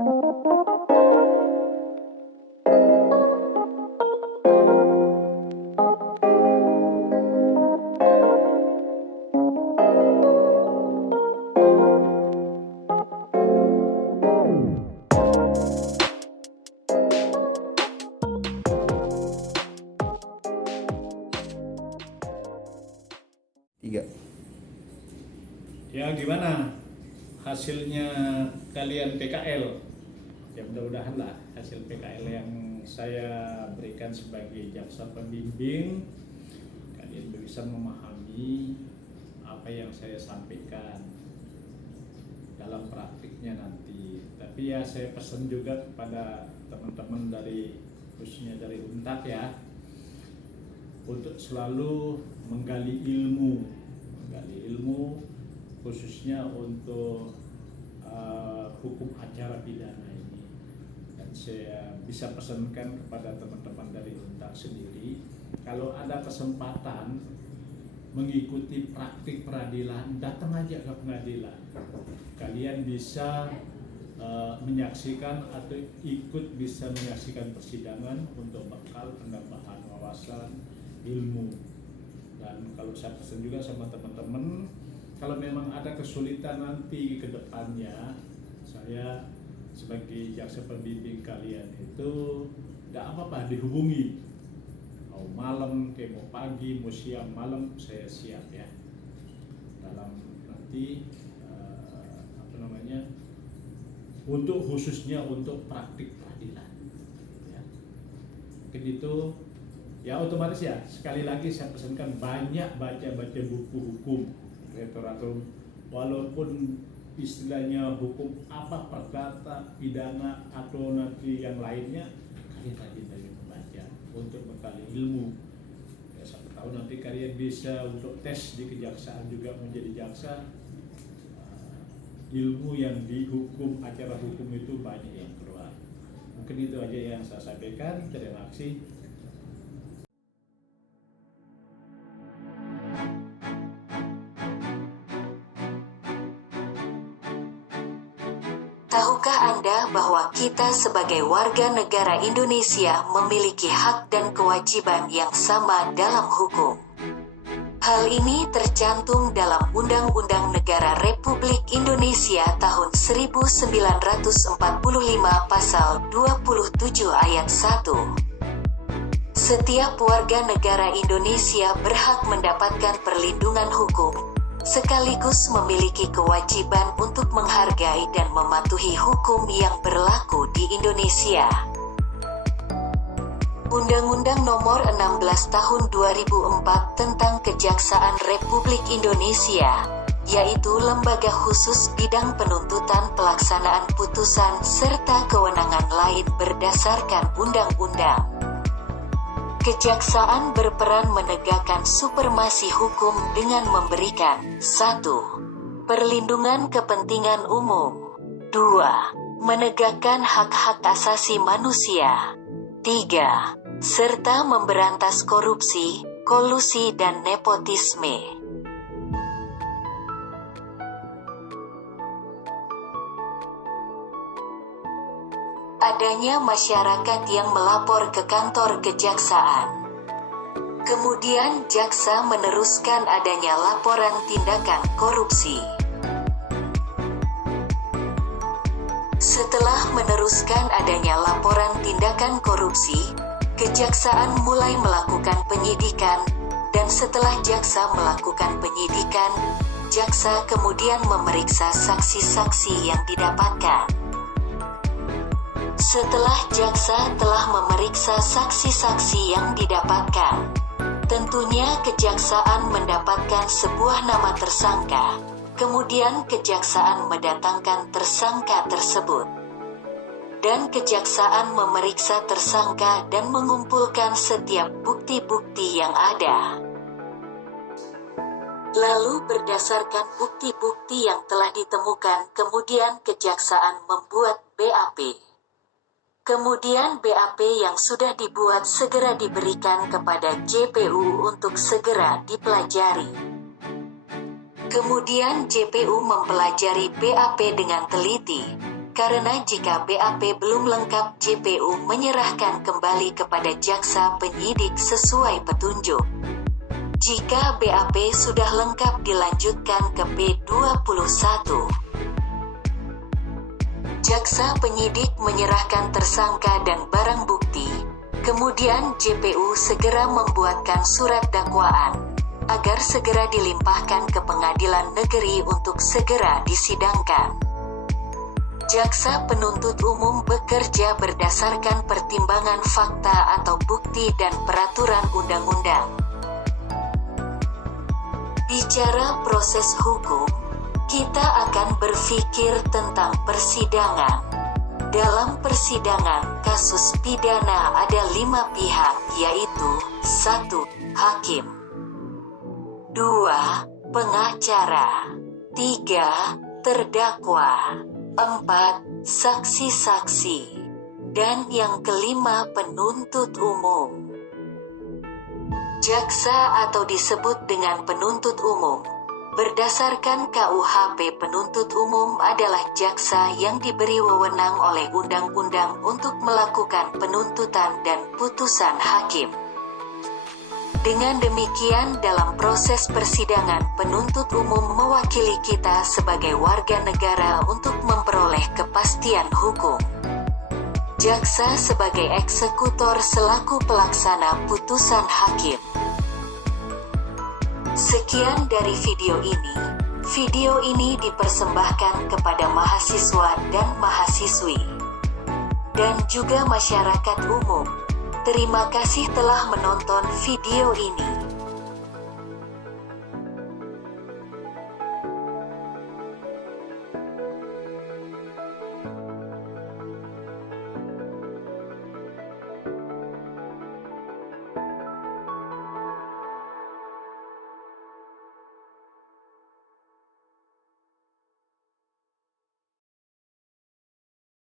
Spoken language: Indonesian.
Tiga. Ya gimana hasilnya kalian PKL? Ya mudah-mudahan lah hasil PKL yang saya berikan sebagai jaksa pembimbing kalian bisa memahami apa yang saya sampaikan dalam praktiknya nanti. Tapi ya saya pesan juga kepada teman-teman dari khususnya dari UNTAD ya, untuk selalu menggali ilmu khususnya untuk hukum acara pidana ini. Dan saya bisa pesankan kepada teman-teman dari UNTAD sendiri, kalau ada kesempatan mengikuti praktik peradilan, datang aja ke pengadilan. Kalian bisa menyaksikan atau bisa menyaksikan persidangan untuk bekal penambahan wawasan ilmu. Dan kalau saya pesan juga sama teman-teman, kalau memang ada kesulitan nanti ke depannya, saya sebagai jaksa pembimbing kalian itu tidak apa-apa, dihubungi. Mau malam, kayak mau pagi, mau siang, malam, saya siap ya. Dalam nanti untuk khususnya untuk praktik peradilan. Ya. Mungkin itu. Ya otomatis ya, sekali lagi saya pesankan banyak baca-baca buku hukum, literatur, walaupun istilahnya hukum apa, perdata, pidana, atau nanti yang lainnya, kalian rajin membaca untuk bekal ilmu. Ya, siapa tahu nanti kalian bisa untuk tes di kejaksaan juga menjadi jaksa. Ilmu yang di hukum, acara hukum itu banyak yang keluar. Mungkin itu aja yang saya sampaikan. Terima kasih. Tahukah Anda bahwa kita sebagai warga negara Indonesia memiliki hak dan kewajiban yang sama dalam hukum? Hal ini tercantum dalam Undang-Undang Negara Republik Indonesia tahun 1945 pasal 27 ayat 1. Setiap warga negara Indonesia berhak mendapatkan perlindungan hukum, sekaligus memiliki kewajiban untuk menghargai dan mematuhi hukum yang berlaku di Indonesia. Undang-Undang Nomor 16 Tahun 2004 tentang Kejaksaan Republik Indonesia, yaitu lembaga khusus bidang penuntutan, pelaksanaan putusan, serta kewenangan lain berdasarkan undang-undang. Kejaksaan berperan menegakkan supremasi hukum dengan memberikan 1. Perlindungan kepentingan umum. 2. Menegakkan hak-hak asasi manusia. 3. Serta memberantas korupsi, kolusi dan nepotisme. Adanya masyarakat yang melapor ke kantor kejaksaan. Kemudian jaksa meneruskan adanya laporan tindakan korupsi. Setelah meneruskan adanya laporan tindakan korupsi, kejaksaan mulai melakukan penyidikan, dan setelah jaksa melakukan penyidikan, jaksa kemudian memeriksa saksi-saksi yang didapatkan. Setelah jaksa telah memeriksa saksi-saksi yang didapatkan, tentunya kejaksaan mendapatkan sebuah nama tersangka. Kemudian kejaksaan mendatangkan tersangka tersebut. Dan kejaksaan memeriksa tersangka dan mengumpulkan setiap bukti-bukti yang ada. Lalu berdasarkan bukti-bukti yang telah ditemukan, kemudian kejaksaan membuat BAP. Kemudian BAP yang sudah dibuat segera diberikan kepada JPU untuk segera dipelajari. Kemudian JPU mempelajari BAP dengan teliti, Karena jika BAP belum lengkap, JPU menyerahkan kembali kepada jaksa penyidik sesuai petunjuk. Jika BAP sudah lengkap, dilanjutkan ke P21. Jaksa penyidik menyerahkan tersangka dan barang bukti, kemudian JPU segera membuatkan surat dakwaan, agar segera dilimpahkan ke pengadilan negeri untuk segera disidangkan. Jaksa penuntut umum bekerja berdasarkan pertimbangan fakta atau bukti dan peraturan undang-undang. Bicara proses hukum, kita akan berpikir tentang persidangan. Dalam persidangan kasus pidana ada 5 pihak, yaitu 1. Hakim, 2. Pengacara, 3. Terdakwa, 4. Saksi-saksi, dan yang kelima penuntut umum. Jaksa atau disebut dengan penuntut umum, berdasarkan KUHP, penuntut umum adalah jaksa yang diberi wewenang oleh undang-undang untuk melakukan penuntutan dan putusan hakim. Dengan demikian, dalam proses persidangan, penuntut umum mewakili kita sebagai warga negara untuk memperoleh kepastian hukum. Jaksa sebagai eksekutor selaku pelaksana putusan hakim. Sekian dari video ini. Video ini dipersembahkan kepada mahasiswa dan mahasiswi, dan juga masyarakat umum. Terima kasih telah menonton video ini.